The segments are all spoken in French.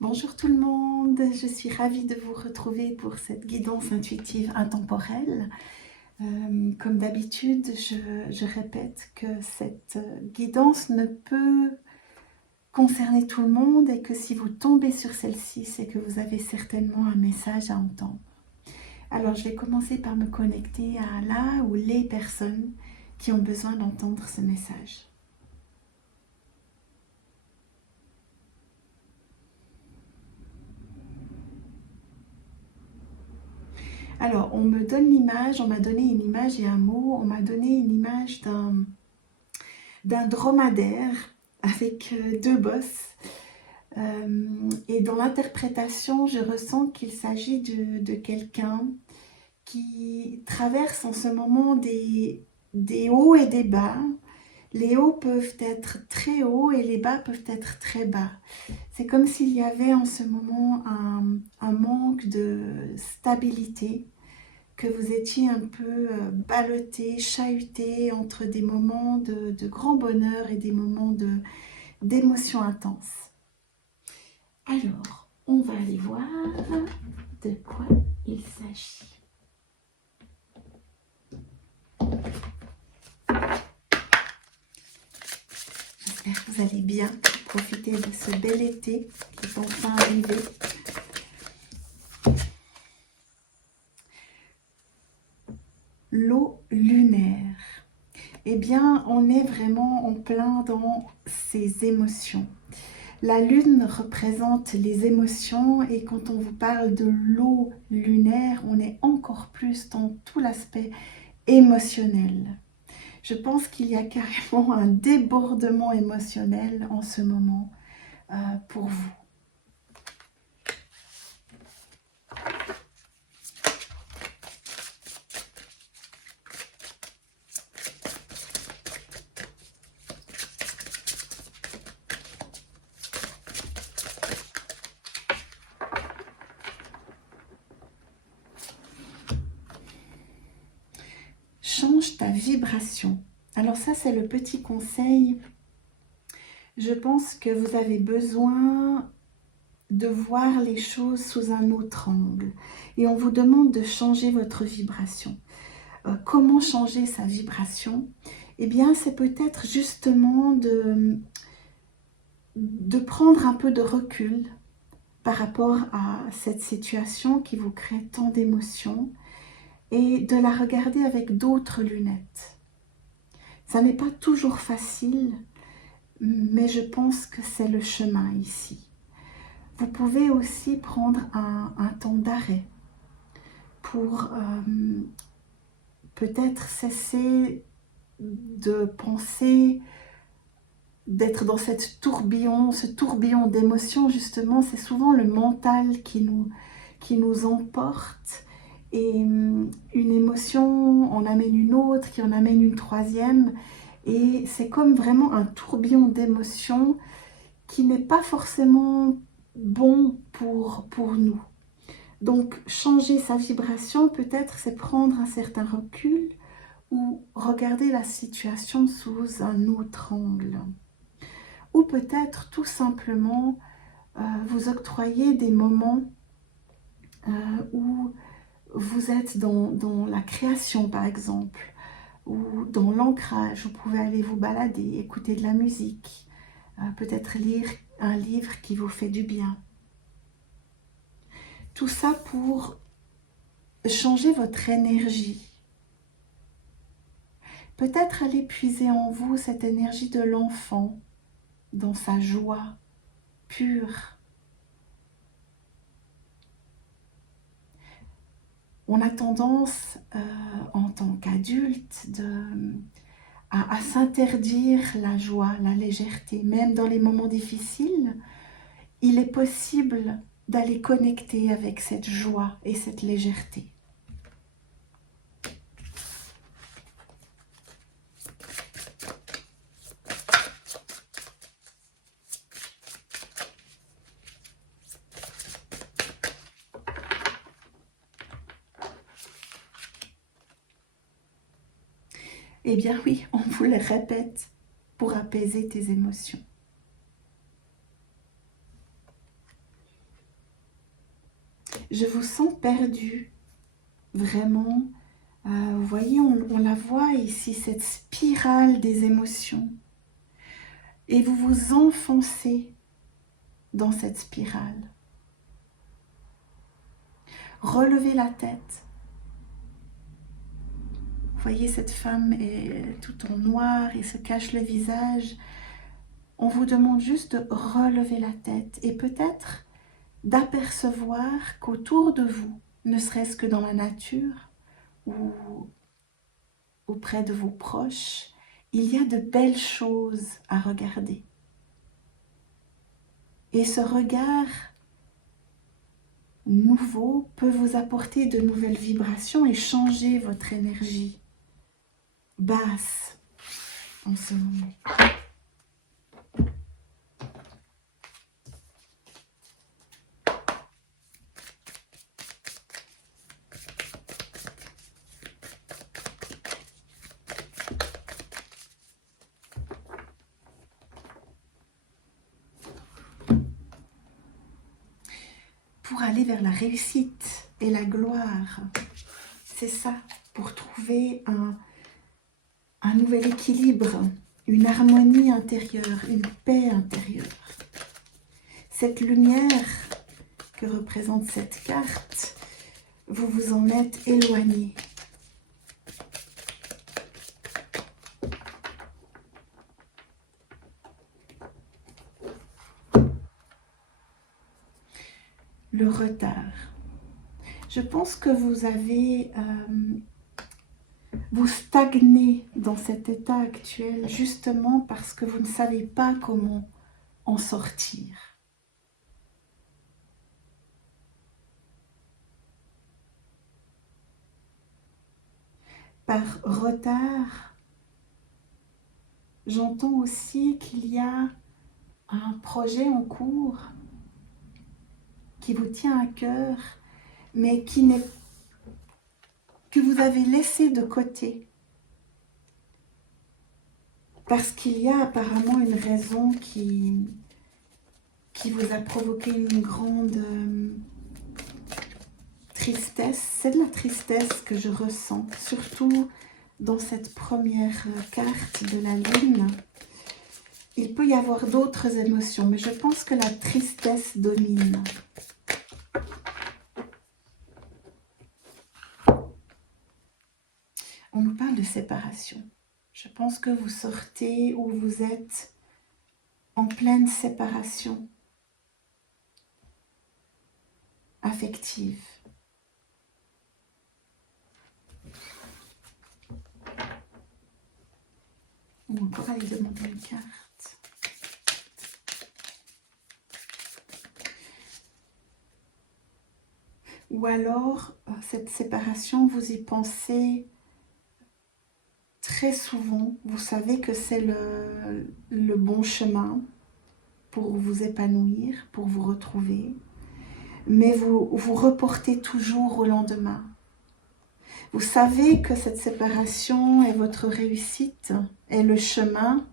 Bonjour tout le monde, je suis ravie de vous retrouver pour cette guidance intuitive intemporelle. Comme d'habitude, je répète que cette guidance ne peut concerner tout le monde et que si vous tombez sur celle-ci, c'est que vous avez certainement un message à entendre. Alors je vais commencer par me connecter à la ou les personnes qui ont besoin d'entendre ce message. Alors, on me donne l'image, on m'a donné une image et un mot, on m'a donné une image d'un dromadaire avec deux bosses. Et dans l'interprétation, je ressens qu'il s'agit de quelqu'un qui traverse en ce moment des hauts et des bas. Les hauts peuvent être très hauts et les bas peuvent être très bas. C'est comme s'il y avait en ce moment un manque de stabilité, que vous étiez un peu ballotté, chahuté entre des moments de grand bonheur et des moments d'émotions intenses. Alors, on va aller voir de quoi il s'agit. J'espère que vous allez bien profiter de ce bel été qui est enfin arrivé. L'eau lunaire. Eh bien, on est vraiment en plein dans ces émotions. La lune représente les émotions et quand on vous parle de l'eau lunaire, on est encore plus dans tout l'aspect émotionnel. Je pense qu'il y a carrément un débordement émotionnel en ce moment pour vous. Change ta vibration. Alors ça, c'est le petit conseil. Je pense que vous avez besoin de voir les choses sous un autre angle. Et on vous demande de changer votre vibration. Comment changer sa vibration? Eh bien, c'est peut-être justement de prendre un peu de recul par rapport à cette situation qui vous crée tant d'émotions et de la regarder avec d'autres lunettes. Ça n'est pas toujours facile, mais je pense que c'est le chemin ici. Vous pouvez aussi prendre un temps d'arrêt pour peut-être cesser de penser, d'être dans ce tourbillon d'émotions. Justement, c'est souvent le mental qui nous emporte. Et une émotion en amène une autre, qui en amène une troisième. Et c'est comme vraiment un tourbillon d'émotions qui n'est pas forcément bon pour nous. Donc, changer sa vibration, peut-être, c'est prendre un certain recul ou regarder la situation sous un autre angle. Ou peut-être tout simplement vous octroyer des moments où vous êtes dans la création par exemple, ou dans l'ancrage. Vous pouvez aller vous balader, écouter de la musique, peut-être lire un livre qui vous fait du bien. Tout ça pour changer votre énergie. Peut-être aller puiser en vous cette énergie de l'enfant, dans sa joie pure. On a tendance, en tant qu'adulte, à s'interdire la joie, la légèreté. Même dans les moments difficiles, il est possible d'aller connecter avec cette joie et cette légèreté. Eh bien oui, on vous le répète pour apaiser tes émotions. Je vous sens perdu, vraiment. Vous voyez, on la voit ici, cette spirale des émotions. Et vous vous enfoncez dans cette spirale. Relevez la tête. Vous voyez, cette femme est tout en noir et se cache le visage. On vous demande juste de relever la tête et peut-être d'apercevoir qu'autour de vous, ne serait-ce que dans la nature ou auprès de vos proches, il y a de belles choses à regarder. Et ce regard nouveau peut vous apporter de nouvelles vibrations et changer votre énergie basse en ce moment. Pour aller vers la réussite et la gloire, c'est ça, pour trouver un nouvel équilibre, une harmonie intérieure, une paix intérieure. Cette lumière que représente cette carte, vous vous en êtes éloigné. Le retard. Je pense que vous avez... vous stagnez dans cet état actuel justement parce que vous ne savez pas comment en sortir. Par retard, j'entends aussi qu'il y a un projet en cours qui vous tient à cœur, mais que vous avez laissé de côté. Parce qu'il y a apparemment une raison qui vous a provoqué une grande tristesse. C'est de la tristesse que je ressens, surtout dans cette première carte de la lune. Il peut y avoir d'autres émotions, mais je pense que la tristesse domine. On nous parle de séparation. Je pense que vous sortez ou vous êtes en pleine séparation affective. Ou encore aller demander une carte. Ou alors, cette séparation, vous y pensez très souvent. Vous savez que c'est le bon chemin pour vous épanouir, pour vous retrouver. Mais vous reportez toujours au lendemain. Vous savez que cette séparation est votre réussite, est le chemin,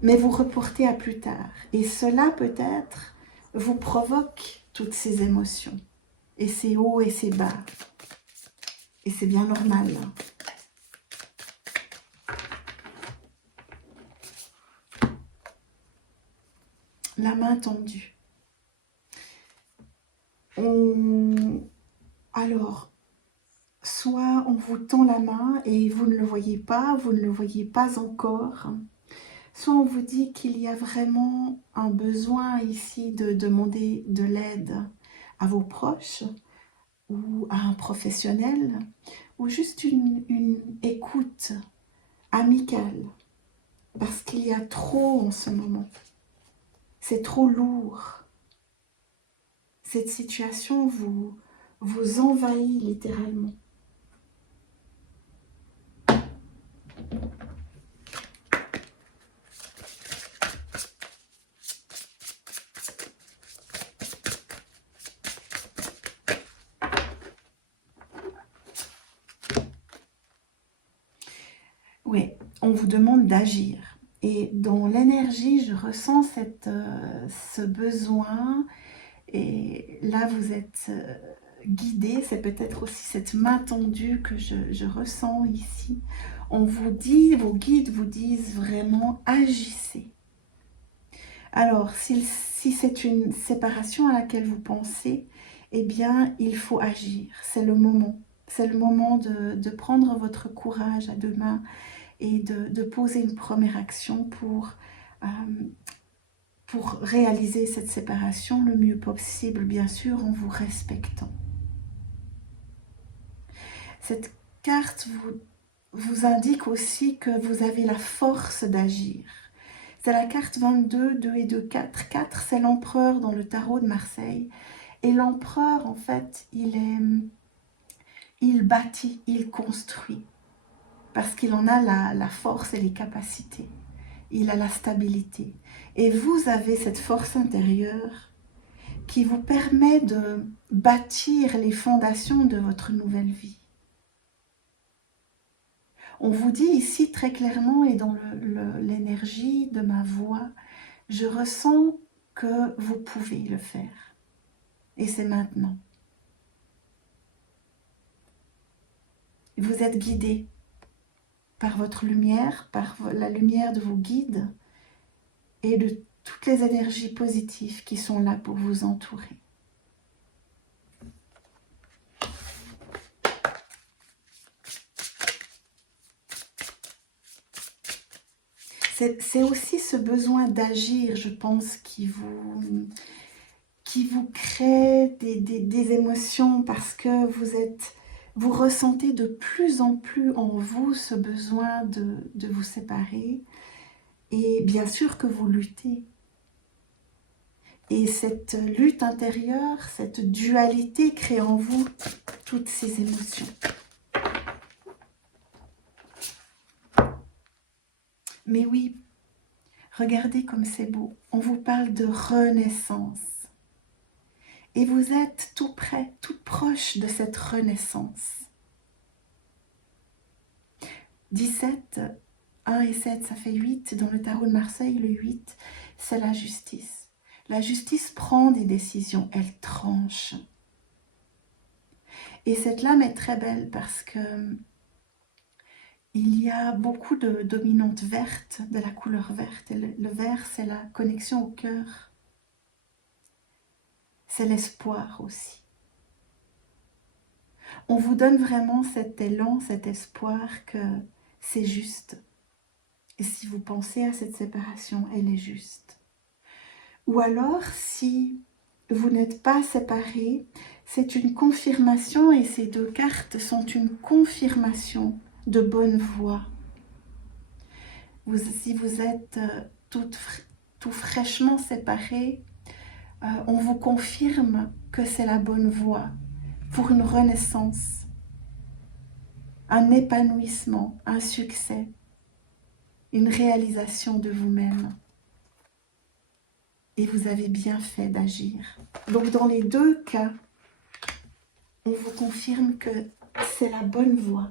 mais vous reportez à plus tard. Et cela peut-être vous provoque toutes ces émotions, et ces hauts et ces bas. Et c'est bien normal. La main tendue. Alors, soit on vous tend la main et vous ne le voyez pas, vous ne le voyez pas encore. Soit on vous dit qu'il y a vraiment un besoin ici de demander de l'aide à vos proches ou à un professionnel, ou juste une écoute amicale, parce qu'il y a trop en ce moment. C'est trop lourd. Cette situation vous envahit littéralement. Oui, on vous demande d'agir. Et dans l'énergie, je ressens ce besoin Et là, vous êtes guidé. C'est peut-être aussi cette main tendue que je ressens ici. On vous dit, vos guides vous disent vraiment, agissez. Alors, si c'est une séparation à laquelle vous pensez, eh bien, il faut agir. C'est le moment. C'est le moment de prendre votre courage à deux mains et de poser une première action pour réaliser cette séparation le mieux possible, bien sûr, en vous respectant. Cette carte vous indique aussi que vous avez la force d'agir. C'est la carte 22, 2 et 2, 4. 4, c'est l'empereur dans le tarot de Marseille. Et l'empereur, en fait, il bâtit, il construit. Parce qu'il en a la force et les capacités. Il a la stabilité. Et vous avez cette force intérieure qui vous permet de bâtir les fondations de votre nouvelle vie. On vous dit ici très clairement, et dans l'énergie de ma voix, je ressens que vous pouvez le faire. Et c'est maintenant. Vous êtes guidé par votre lumière, par la lumière de vos guides et de toutes les énergies positives qui sont là pour vous entourer. C'est aussi ce besoin d'agir, je pense, qui vous crée des émotions parce que vous ressentez de plus en plus en vous ce besoin de vous séparer. Et bien sûr que vous luttez. Et cette lutte intérieure, cette dualité crée en vous toutes ces émotions. Mais oui, regardez comme c'est beau. On vous parle de renaissance. Et vous êtes tout près, tout proche de cette renaissance. 17, 1 et 7, ça fait 8. Dans le tarot de Marseille, le 8, c'est la justice. La justice prend des décisions, elle tranche. Et cette lame est très belle parce que il y a beaucoup de dominantes vertes, de la couleur verte. Et le vert, c'est la connexion au cœur. C'est l'espoir aussi. On vous donne vraiment cet élan, cet espoir que c'est juste. Et si vous pensez à cette séparation, elle est juste. Ou alors, si vous n'êtes pas séparés, c'est une confirmation, et ces deux cartes sont une confirmation de bonne voie. Si vous êtes tout fraîchement séparés, on vous confirme que c'est la bonne voie pour une renaissance, un épanouissement, un succès, une réalisation de vous-même. Et vous avez bien fait d'agir. Donc dans les deux cas, on vous confirme que c'est la bonne voie.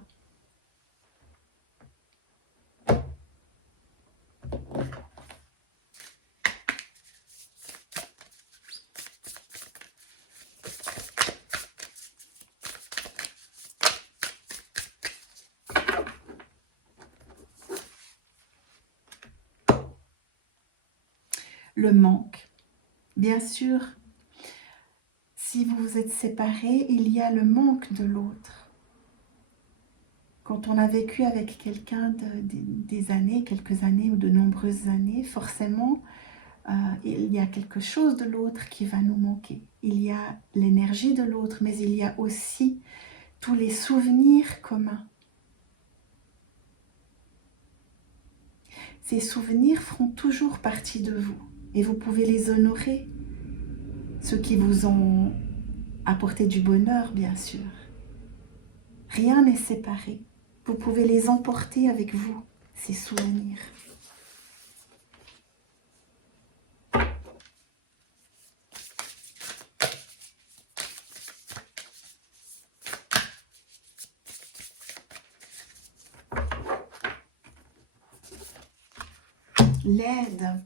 Le manque. Bien sûr, si vous vous êtes séparés, il y a le manque de l'autre. Quand on a vécu avec quelqu'un des années, quelques années ou de nombreuses années, forcément, il y a quelque chose de l'autre qui va nous manquer. Il y a l'énergie de l'autre, mais il y a aussi tous les souvenirs communs. Ces souvenirs feront toujours partie de vous et vous pouvez les honorer. Ceux qui vous ont apporté du bonheur, bien sûr. Rien n'est séparé. Vous pouvez les emporter avec vous, ces souvenirs. L'aide.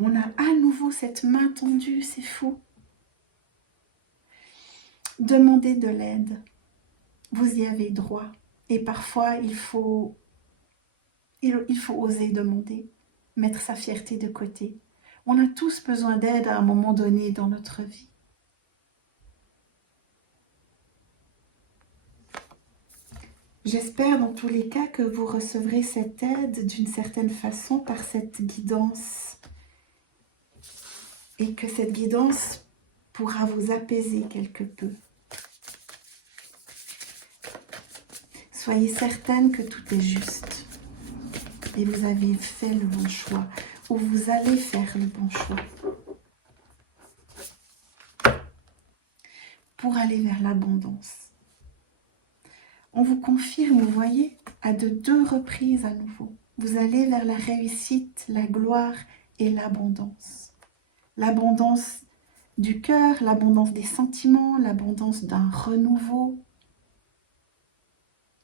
On a à nouveau cette main tendue, c'est fou. Demandez de l'aide. Vous y avez droit. Et parfois, il faut oser demander, mettre sa fierté de côté. On a tous besoin d'aide à un moment donné dans notre vie. J'espère dans tous les cas que vous recevrez cette aide d'une certaine façon par cette guidance et que cette guidance pourra vous apaiser quelque peu. Soyez certaine que tout est juste et vous avez fait le bon choix ou vous allez faire le bon choix pour aller vers l'abondance. On vous confirme, vous voyez, à de 2 reprises à nouveau. Vous allez vers la réussite, la gloire et l'abondance. L'abondance du cœur, l'abondance des sentiments, l'abondance d'un renouveau,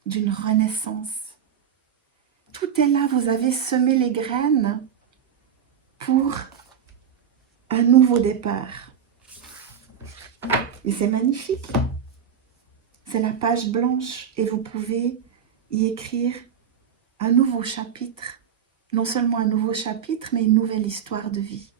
d'une renaissance. Tout est là, vous avez semé les graines pour un nouveau départ. Et c'est magnifique. C'est la page blanche et vous pouvez y écrire un nouveau chapitre. Non seulement un nouveau chapitre, mais une nouvelle histoire de vie.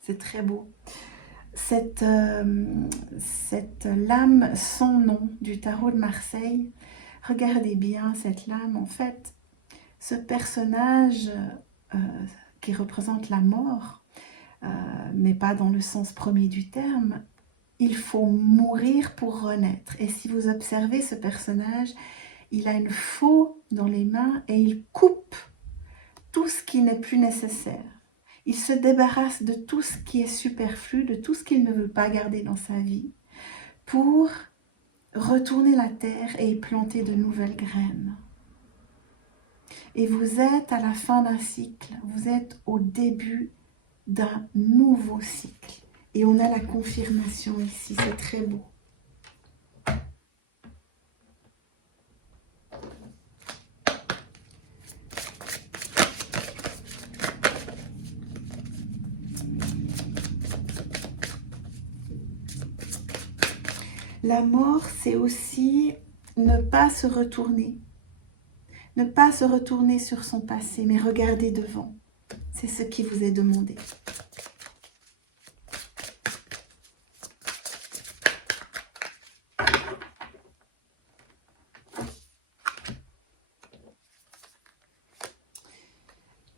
C'est très beau. Cette lame sans nom du tarot de Marseille, regardez bien cette lame. En fait, ce personnage qui représente la mort, mais pas dans le sens premier du terme, il faut mourir pour renaître. Et si vous observez ce personnage, il a une faux dans les mains et il coupe tout ce qui n'est plus nécessaire. Il se débarrasse de tout ce qui est superflu, de tout ce qu'il ne veut pas garder dans sa vie, pour retourner la terre et y planter de nouvelles graines. Et vous êtes à la fin d'un cycle, vous êtes au début d'un nouveau cycle. Et on a la confirmation ici, c'est très beau. La mort, c'est aussi ne pas se retourner. Ne pas se retourner sur son passé, mais regarder devant. C'est ce qui vous est demandé.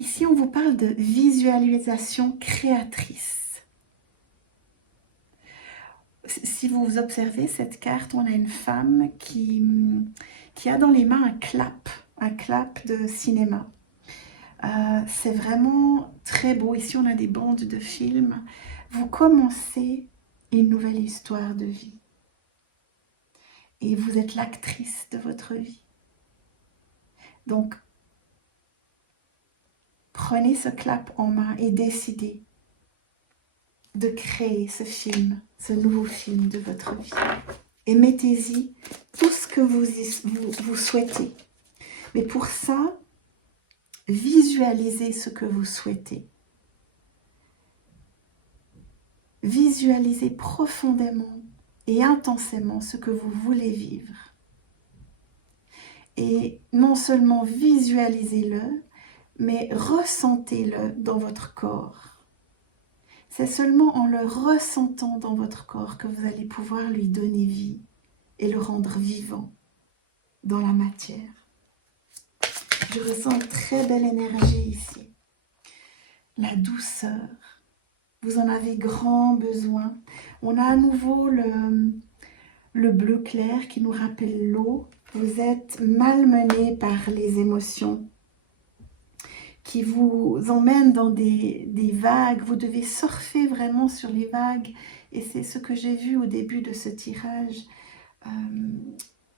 Ici, on vous parle de visualisation créatrice. Si vous observez cette carte, on a une femme qui a dans les mains un clap de cinéma. C'est vraiment très beau. Ici, on a des bandes de films. Vous commencez une nouvelle histoire de vie. Et vous êtes l'actrice de votre vie. Donc, prenez ce clap en main et décidez de créer ce film, ce nouveau film de votre vie. Et mettez-y tout ce que vous souhaitez. Mais pour ça, visualisez ce que vous souhaitez. Visualisez profondément et intensément ce que vous voulez vivre. Et non seulement visualisez-le, mais ressentez-le dans votre corps. C'est seulement en le ressentant dans votre corps que vous allez pouvoir lui donner vie et le rendre vivant dans la matière. Je ressens une très belle énergie ici. La douceur. Vous en avez grand besoin. On a à nouveau le bleu clair qui nous rappelle l'eau. Vous êtes malmené par les émotions qui vous emmènent dans des vagues. Vous devez surfer vraiment sur les vagues. Et c'est ce que j'ai vu au début de ce tirage.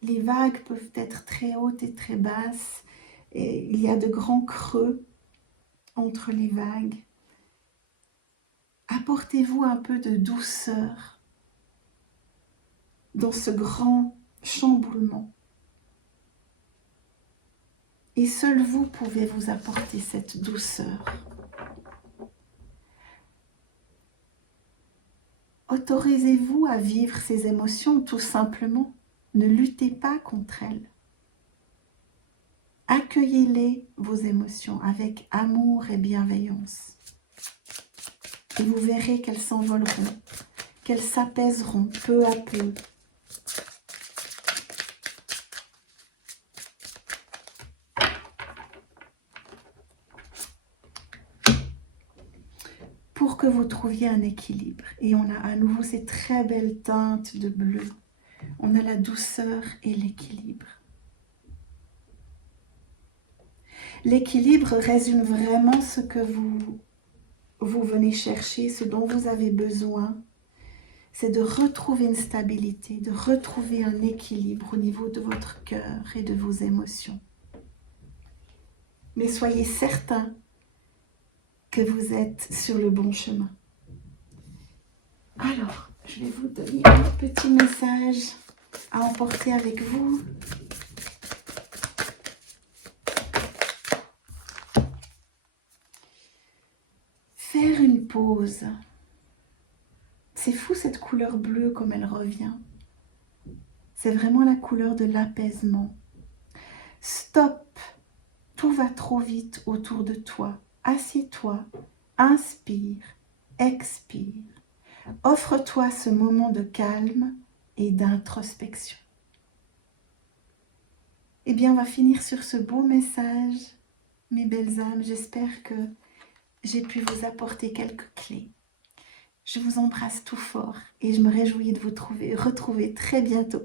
Les vagues peuvent être très hautes et très basses. Et il y a de grands creux entre les vagues. Apportez-vous un peu de douceur dans ce grand chamboulement. Et seul vous pouvez vous apporter cette douceur. Autorisez-vous à vivre ces émotions tout simplement. Ne luttez pas contre elles. Accueillez-les, vos émotions, avec amour et bienveillance. Et vous verrez qu'elles s'envoleront, qu'elles s'apaiseront peu à peu. Pour que vous trouviez un équilibre. Et on a à nouveau ces très belles teintes de bleu. On a la douceur et l'équilibre. L'équilibre résume vraiment ce que vous venez chercher, ce dont vous avez besoin. C'est de retrouver une stabilité, de retrouver un équilibre au niveau de votre cœur et de vos émotions. Mais soyez certains que vous êtes sur le bon chemin. Alors, je vais vous donner un petit message à emporter avec vous. Faire une pause. C'est fou cette couleur bleue comme elle revient. C'est vraiment la couleur de l'apaisement. Stop. Tout va trop vite autour de toi. Assieds-toi, inspire, expire. Offre-toi ce moment de calme et d'introspection. Eh bien, on va finir sur ce beau message, mes belles âmes. J'espère que j'ai pu vous apporter quelques clés. Je vous embrasse tout fort et je me réjouis de vous retrouver très bientôt.